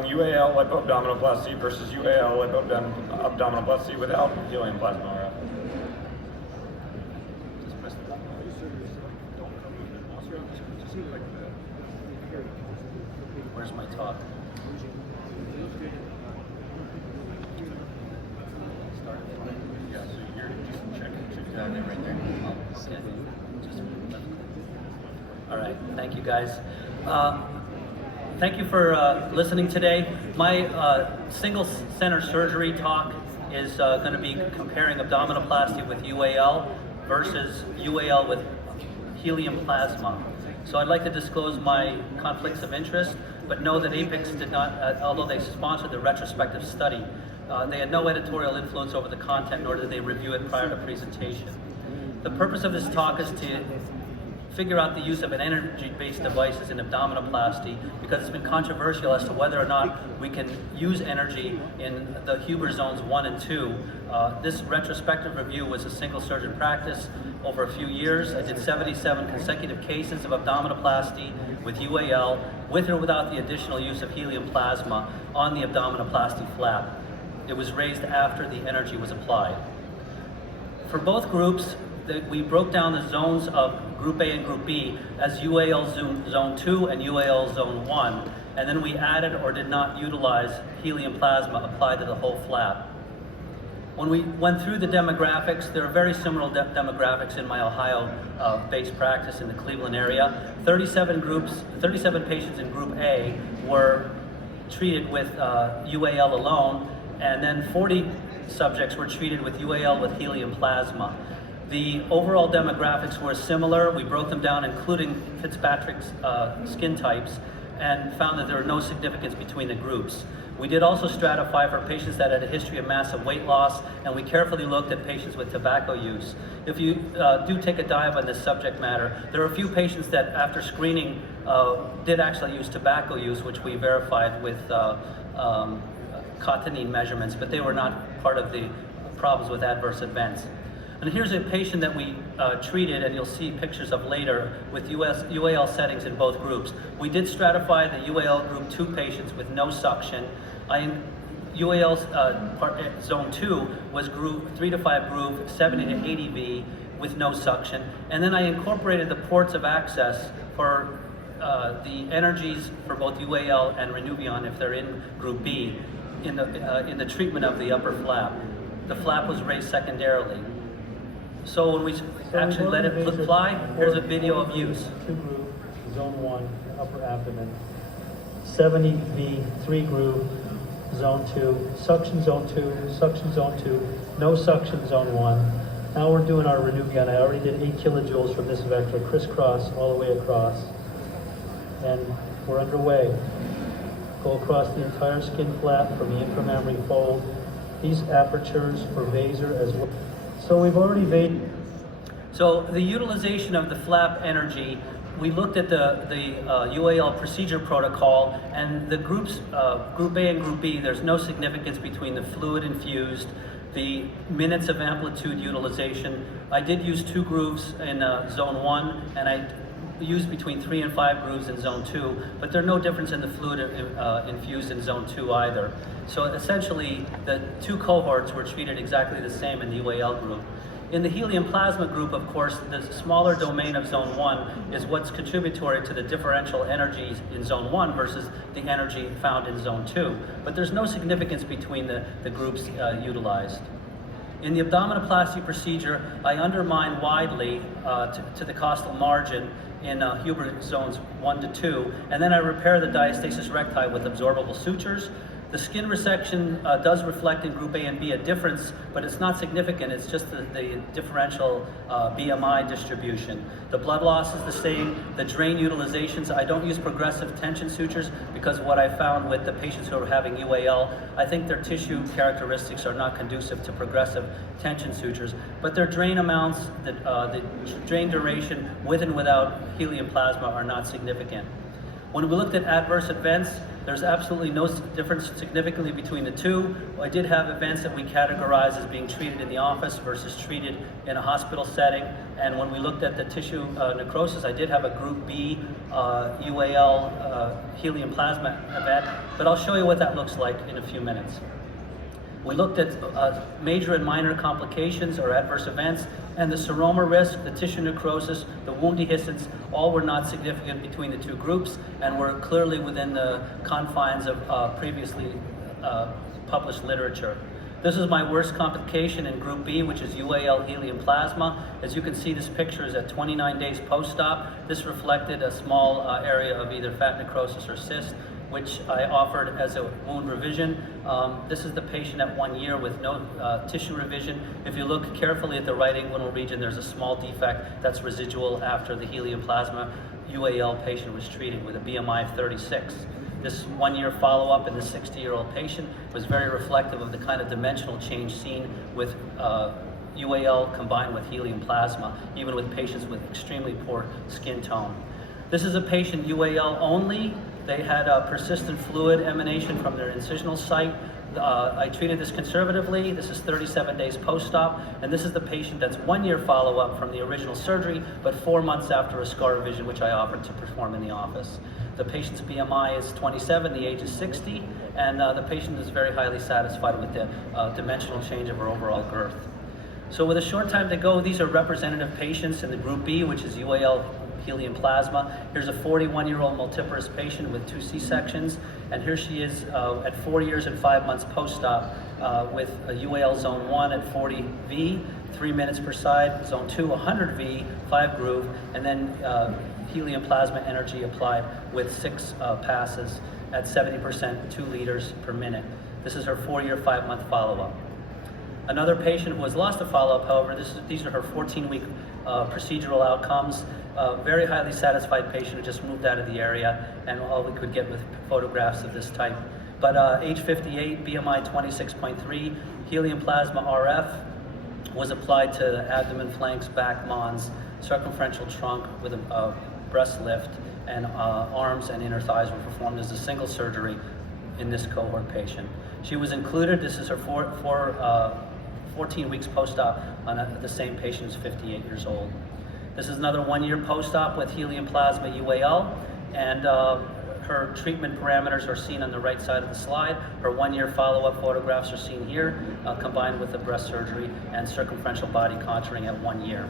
showing UAL Lipoabdominoplasty versus UAL Lipoabdominoplasty without Helium Plasma RF. Where's my talk? Yeah, so you're just check that right there. Okay. All right, thank you guys. Thank you for listening today. My single center surgery talk is going to be comparing abdominoplasty with UAL versus UAL with helium plasma. So I'd like to disclose my conflicts of interest, but know that Apex did not, although they sponsored the retrospective study, they had no editorial influence over the content, nor did they review it prior to presentation. The purpose of this talk is to figure out the use of an energy-based devices in abdominoplasty, because it's been controversial as to whether or not we can use energy in the Huber zones 1 and 2. This retrospective review was a single surgeon practice over a few years. I did 77 consecutive cases of abdominoplasty with UAL, with or without the additional use of helium plasma on the abdominoplasty flap. It was raised after the energy was applied. For both groups, we broke down the zones of Group A and Group B as UAL Zone 2 and UAL Zone 1, and then we added or did not utilize helium plasma applied to the whole flap. When we went through the demographics, there are very similar demographics in my Ohio-based practice in the Cleveland area. 37 patients in Group A were treated with UAL alone, and then 40 subjects were treated with UAL with helium plasma. The overall demographics were similar. We broke them down, including Fitzpatrick's skin types, and found that there were no significance between the groups. We did also stratify for patients that had a history of massive weight loss, and we carefully looked at patients with tobacco use. If you do take a dive on this subject matter, there are a few patients that after screening did actually use tobacco use, which we verified with cotinine measurements, but they were not part of the problems with adverse events. And here's a patient that we treated, and you'll see pictures of later, with UAL settings in both groups. We did stratify the UAL group 2 patients with no suction. UAL Zone 2 was group 3 to 5 groove, 70 to 80 V with no suction. And then I incorporated the ports of access for the energies for both UAL and Renuvion if they're in Group B in the treatment of the upper flap. The flap was raised secondarily. So when we actually let it fly, here's a video of use. 2 groove, Zone 1, upper abdomen. 70 V, 3 groove, Zone 2, suction Zone 2, suction Zone 2, no suction Zone 1. Now we're doing our Renuvion. I already did 8 kilojoules from this vector, crisscross all the way across. And we're underway. Go across the entire skin flap from the inframammary fold. These apertures for Vaser as well. So we've already made. So the utilization of the flap energy, we looked at the UAL procedure protocol, and the groups, Group A and Group B, there's no significance between the fluid infused, the minutes of amplitude utilization. I did use 2 grooves in Zone 1, and I used between 3 and 5 grooves in Zone 2, but there's no difference in the fluid infused in Zone 2 either. So essentially, the 2 cohorts were treated exactly the same in the UAL group. In the helium plasma group, of course, the smaller domain of Zone 1 is what's contributory to the differential energies in Zone 1 versus the energy found in Zone 2. But there's no significance between the groups utilized. In the abdominoplasty procedure, I undermine widely to the costal margin in Huber zones 1 to 2, and then I repair the diastasis recti with absorbable sutures. The skin resection does reflect in Group A and B a difference, but it's not significant. It's just the differential BMI distribution. The blood loss is the same. The drain utilizations, I don't use progressive tension sutures because what I found with the patients who are having UAL, I think their tissue characteristics are not conducive to progressive tension sutures, but their drain amounts, the drain duration with and without helium plasma are not significant. When we looked at adverse events, There's absolutely no difference significantly between the two. I did have events that we categorized as being treated in the office versus treated in a hospital setting. And when we looked at the tissue necrosis, I did have a group B UAL helium plasma event, but I'll show you what that looks like in a few minutes. We looked at major and minor complications or adverse events, and the seroma risk, the tissue necrosis, the wound dehiscence, all were not significant between the two groups and were clearly within the confines of previously published literature. This is my worst complication in Group B, which is UAL helium plasma. As you can see, this picture is at 29 days post-op. This reflected a small area of either fat necrosis or cyst, which I offered as a wound revision. This is the patient at 1 year with no tissue revision. If you look carefully at the right inguinal region, there's a small defect that's residual after the helium plasma UAL patient was treated with a BMI of 36. This 1 year follow-up in the 60-year-old patient was very reflective of the kind of dimensional change seen with UAL combined with helium plasma, even with patients with extremely poor skin tone. This is a patient UAL only. They had a persistent fluid emanation from their incisional site. I treated this conservatively. This is 37 days post-op, and this is the patient that's 1 year follow-up from the original surgery, but 4 months after a scar revision, which I offered to perform in the office. The patient's BMI is 27, the age is 60, and the patient is very highly satisfied with the dimensional change of her overall girth. So with a short time to go, these are representative patients in the Group B, which is UAL helium plasma. Here's a 41-year-old multiparous patient with 2 C-sections, and here she is at 4 years and 5 months post-op with a UAL zone 1 at 40 V, 3 minutes per side, zone 2 100 V, 5 groove, and then helium plasma energy applied with 6 passes at 70%, 2 liters per minute. This is her 4 year, 5 month follow-up. Another patient who has lost a follow-up, however, these are her 14-week procedural outcomes. Very highly satisfied patient who just moved out of the area, and all we could get with photographs of this type. But age 58, BMI 26.3, helium plasma RF was applied to the abdomen, flanks, back, mons, circumferential trunk with a breast lift, and arms and inner thighs were performed as a single surgery in this cohort patient. She was included. This is her 14 weeks post-op on the same patient who's 58 years old. This is another 1 year post-op with helium plasma UAL, and her treatment parameters are seen on the right side of the slide. Her 1 year follow-up photographs are seen here, combined with the breast surgery and circumferential body contouring at 1 year.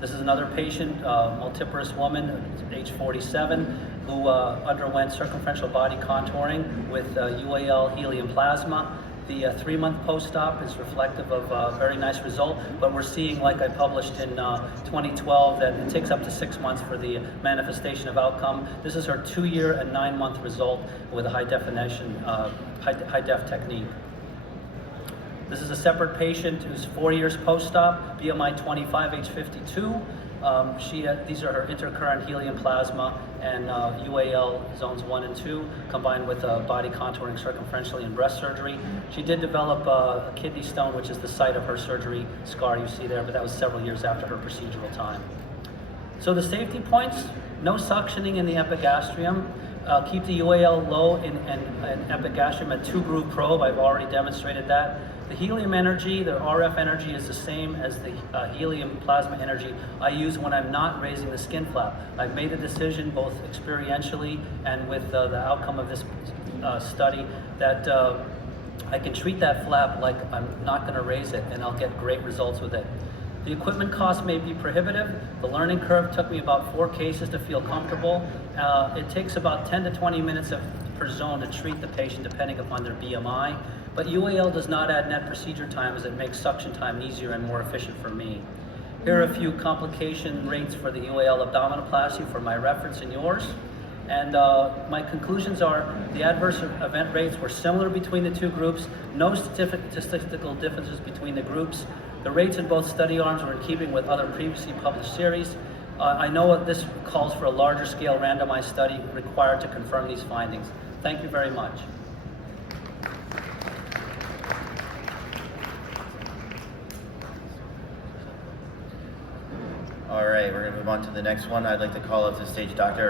This is another patient, multiparous woman, age 47, who underwent circumferential body contouring with UAL helium plasma. The 3-month post-op is reflective of a very nice result, but we're seeing, like I published in 2012, that it takes up to 6 months for the manifestation of outcome. This is her 2 year and 9 month result with a high definition, high def technique. This is a separate patient who's 4 years post-op, BMI 25, age 52. These are her intercurrent helium plasma and UAL zones 1 and 2, combined with body contouring circumferentially and breast surgery. She did develop a kidney stone, which is the site of her surgery scar you see there, but that was several years after her procedural time. So the safety points: no suctioning in the epigastrium. Keep the UAL low in epigastrium at 2 groove probe. I've already demonstrated that. The helium energy, the RF energy, is the same as the helium plasma energy I use when I'm not raising the skin flap. I've made a decision, both experientially and with the outcome of this study, that I can treat that flap like I'm not going to raise it, and I'll get great results with it. The equipment cost may be prohibitive. The learning curve took me about 4 cases to feel comfortable. It takes about 10 to 20 minutes per zone to treat the patient, depending upon their BMI. But UAL does not add net procedure time, as it makes suction time easier and more efficient for me. Here are a few complication rates for the UAL abdominoplasty for my reference and yours. And my conclusions are the adverse event rates were similar between the 2 groups, no statistical differences between the groups. The rates in both study arms were in keeping with other previously published series. I know this calls for a larger scale randomized study required to confirm these findings. Thank you very much. All right, we're going to move on to the next one. I'd like to call up to the stage Dr.